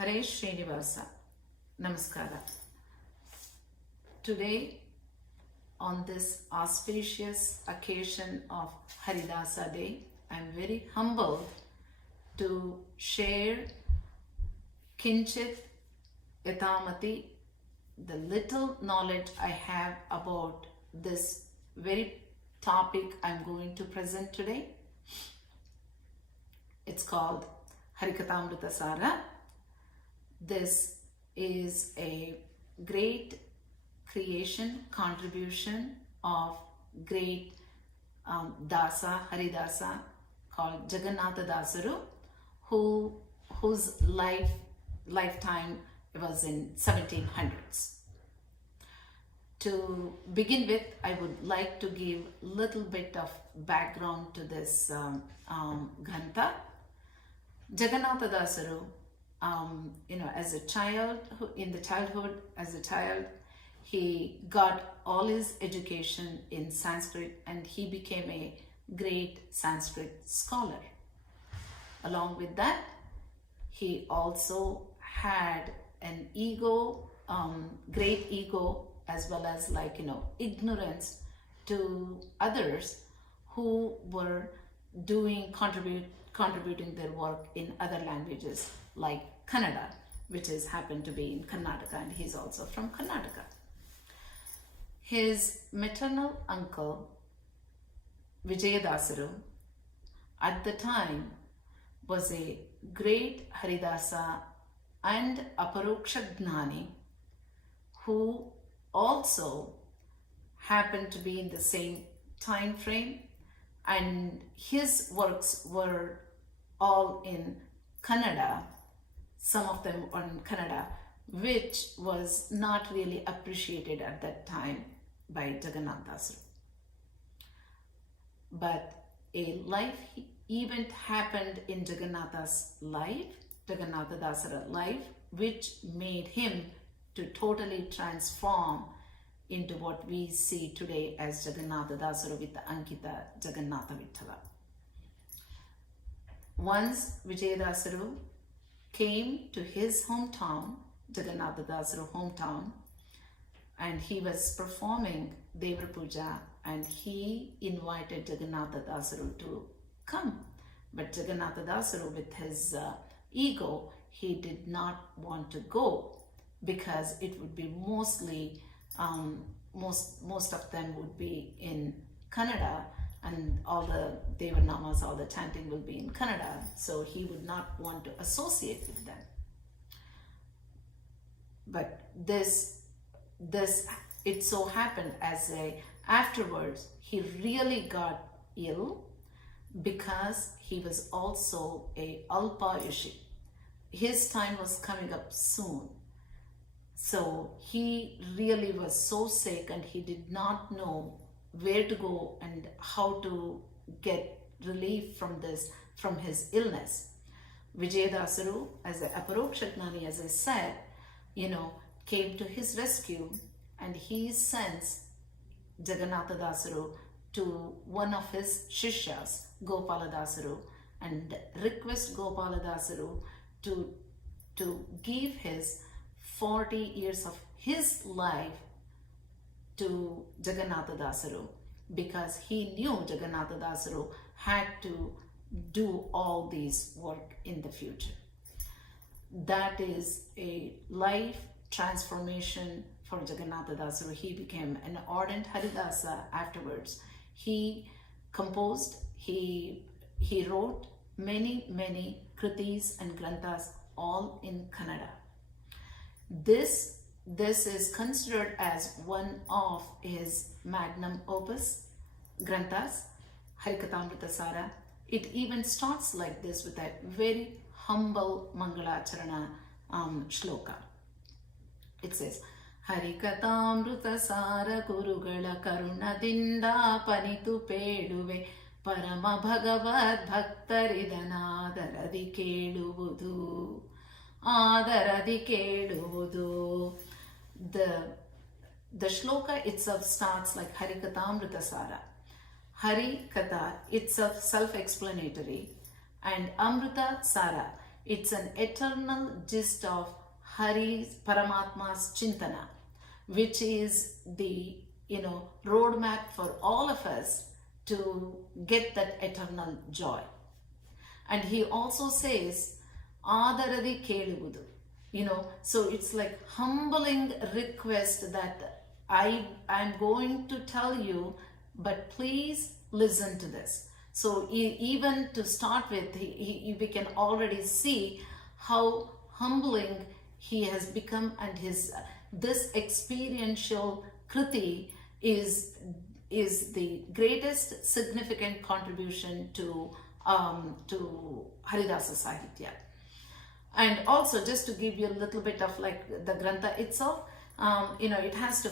Rama Srinivasa Namaskara. Today, on this auspicious occasion of Haridasa Day, I am very humbled to share Kinchit Yatamati, the little knowledge I have about this very topic I am going to present today. It's called Harikathamruta saara. This is a great creation, contribution of great Haridasa called Jagannatha daasaru, whose lifetime was in 1700s. To begin with, I would like to give a little bit of background to this grantha. Jagannatha daasaru, as a child, as a child, he got all his education in Sanskrit and he became a great Sanskrit scholar. Along with that, he also had an ego, great ego, as well as ignorance to others who were contributing their work in other languages like Kannada, which happened to be in Karnataka, and he's also from Karnataka. His maternal uncle, Vijayadasaru, at the time was a great Haridasa and Aparoksha Gnani who also happened to be in the same time frame, and his works were all in Kannada. Some of them are in Kannada, which was not really appreciated at that time by Jagannatha. But a life event happened in Jagannatha's life, Jagannatha Dasara life, which made him to totally transform into what we see today as Jagannatha Dasaru with the Ankita Jagannatha Vitthala. Once Vijayadasaru came to his hometown, Jagannatha Dasaru hometown, and he was performing Devra Puja, and he invited Jagannatha Dasaru to come. But Jagannatha Dasaru, with his ego, he did not want to go because it would be mostly, most of them would be in Kannada, and all the Devanamas, all the chanting will be in Kannada, so he would not want to associate with them. But it so happened afterwards, he really got ill because he was also a Alpayushi. His time was coming up soon. So he really was so sick and he did not know where to go and how to get relief from his illness. Vijayadasaru, as an Aparoksha Gnani, as I said, came to his rescue, and he sends Jagannatha Dasaru to one of his Shishyas, Gopala Dasaru, and request Gopala Dasaru to give his 40 years of his life to Jagannatha Dasaru, because he knew Jagannatha Dasaru had to do all these work in the future. That is a life transformation for Jagannatha Dasaru. He became an ardent Haridasa afterwards. He composed, he wrote many kritis and granthas, all in Kannada. This is considered as one of his magnum opus granthas, Harikathamruta saara. It even starts like this with a very humble Mangalacharana shloka. It says, Harikathamruta saara kurugala karunadinda panitu peduve parama bhagavad bhaktaridanaadaradi keduvudu. Adaradi keduvudu. The shloka itself starts like Harikathamruta saara. Hari Katha, it's self-explanatory, and Amruta Sara, It's an eternal gist of Hari's Paramatma's Chintana, which is the roadmap for all of us to get that eternal joy. And he also says, Adaradi Keluvudu. So it's like humbling request that I'm going to tell you, but please listen to this. So even to start with, we can already see how humbling he has become, and this experiential kriti is the greatest significant contribution to Haridasa Sahitya. And also, just to give you a little bit of like the Grantha itself, it has to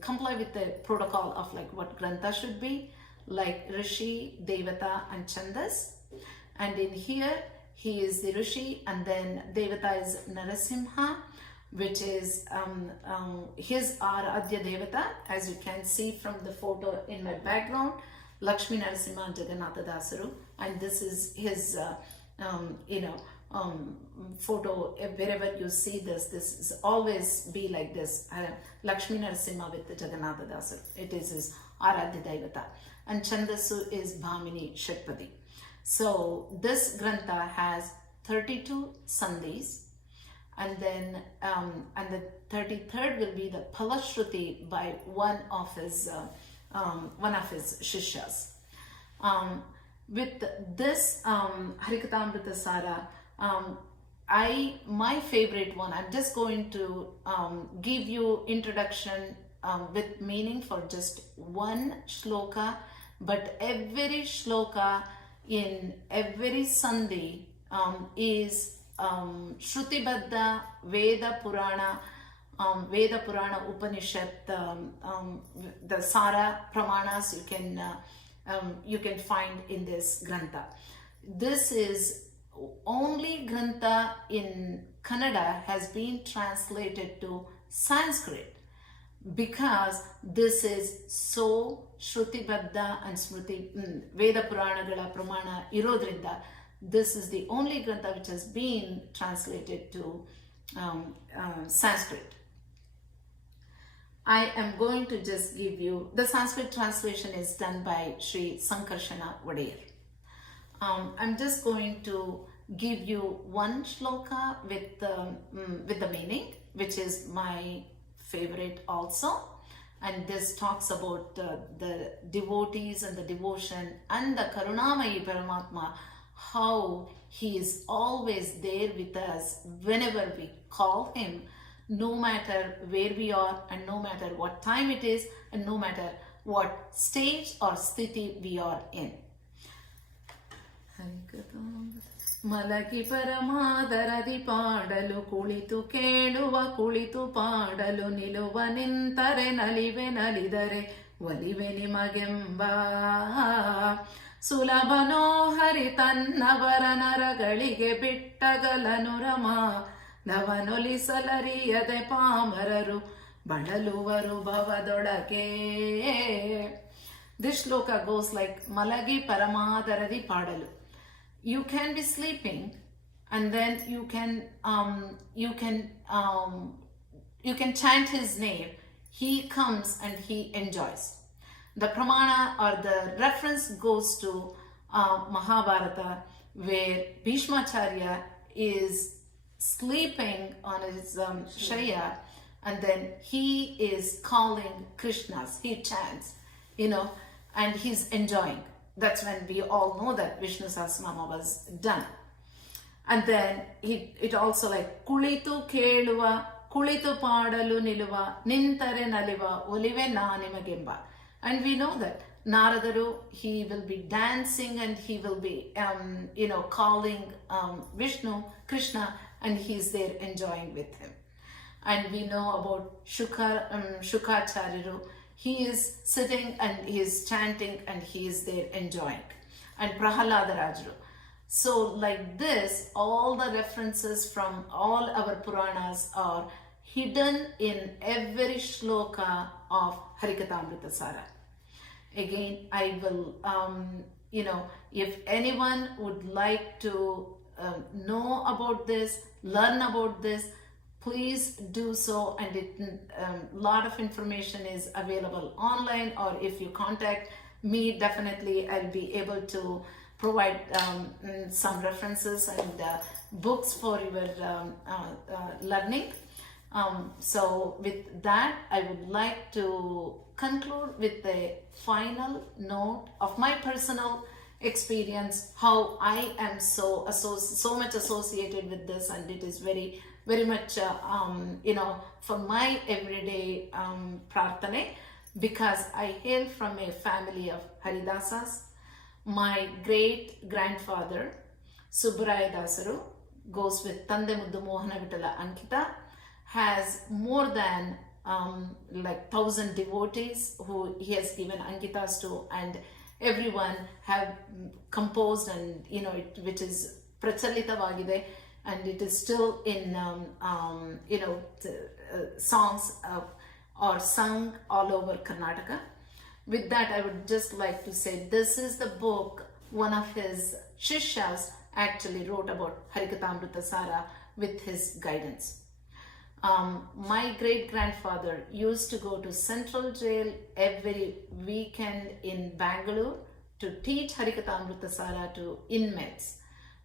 comply with the protocol of like what Grantha should be, like Rishi, Devata and Chandas. And in here, he is the Rishi, and then Devata is Narasimha, which is his Aradhya Devata, as you can see from the photo in my background, Lakshmi Narasimha and Jagannatha Dasaru. And this is his photo. Wherever you see this is always be like this, Lakshmi Narasimha with the Jagannatha Dasaru. It is his Aradhya Devata. And Chandasu is Bhamini Shatpadi. So this Grantha has 32 Sandhis, and then and the 33rd will be the Palashruti by one of his Shishyas. With this Harikathamruta Sara, my favorite one, I'm just going to give you introduction with meaning for just one shloka, but every shloka in every Sandhi is Shrutibaddha Veda Purana Upanishad, the Saara Pramanas you can find in this Grantha. This is only Grantha in Kannada has been translated to Sanskrit, because this is so Shrutibaddha and Smriti Veda Puranagala Pramana Irodrinda. This is the only Grantha which has been translated to Sanskrit. I am going to just give you, the Sanskrit translation is done by Sri Sankarshana Vadeyar. I'm just going to give you one shloka with the meaning, which is my favorite also. And this talks about the devotees and the devotion and the Karunamayi Paramatma, how he is always there with us whenever we call him, no matter where we are and no matter what time it is and no matter what stage or sthiti we are in. Malaki Paramadharadi Padalu Kulitu Keduva Kulitu Padalu Niluva Nintare Nalive Nalidare Valive Nimagemba Sulabano Haritannavara Naraಗಳಿಗೆ ಬಿಟ್ಟಗಲನು ರಮ ಧವನೊಲಿಸಲರಿಯದೆ ಪಾಮರರು ಬಳಲುವರು ಭವದೊಳಗೆ. This shloka goes like Malagi Paramadharadi Padalu. You can be sleeping and then you can chant his name. He comes and he enjoys. The pramana or the reference goes to Mahabharata, where Bhishmacharya is sleeping on his shaya, and then he is calling Krishnas. He chants, and he's enjoying. That's when we all know that Vishnu Sahasranama was done. And then it also like Kulitu Keluva, Kulitu Padalu Niluva, Nintare Naliva, Olive Nanimagemba. And we know that Naradaru, he will be dancing and he will be, calling Vishnu, Krishna, and he's there enjoying with him. And we know about Shukacharyaru. He is sitting and he is chanting and he is there enjoying. And Prahaladarajaru. So like this, all the references from all our Puranas are hidden in every shloka of Harikathamruta Sara. Again, I will, if anyone would like to know about this, learn about this, please do so. And lot of information is available online, or if you contact me, definitely I'll be able to provide some references and books for your learning. So with that, I would like to conclude with a final note of my personal experience, how I am so much associated with this, and it is very much for my everyday prarthane, because I hail from a family of Haridasas. My great grandfather Subbaraya Dasaru goes with Tande Muddu Mohana Vitala Ankita, has more than 1,000 devotees who he has given Ankitas to, and everyone have composed, and which is prachalitavagide, and it is still in songs or sung all over Karnataka. With that, I would just like to say, this is the book one of his Shishyas actually wrote about Harikathamruta saara with his guidance. My great-grandfather used to go to Central Jail every weekend in Bangalore to teach Harikathamruta saara to inmates.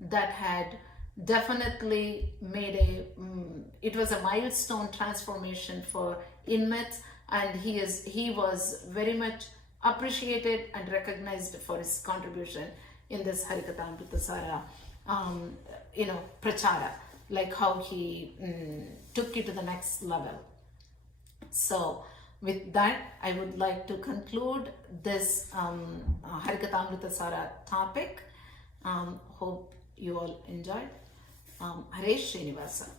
That had definitely made it was a milestone transformation for inmates, and he was very much appreciated and recognized for his contribution in this Harikathamruta saara prachara, like how he took it to the next level. So with that, I would like to conclude this Harikathamruta saara topic. Hope you all enjoyed. Hare Srinivasa.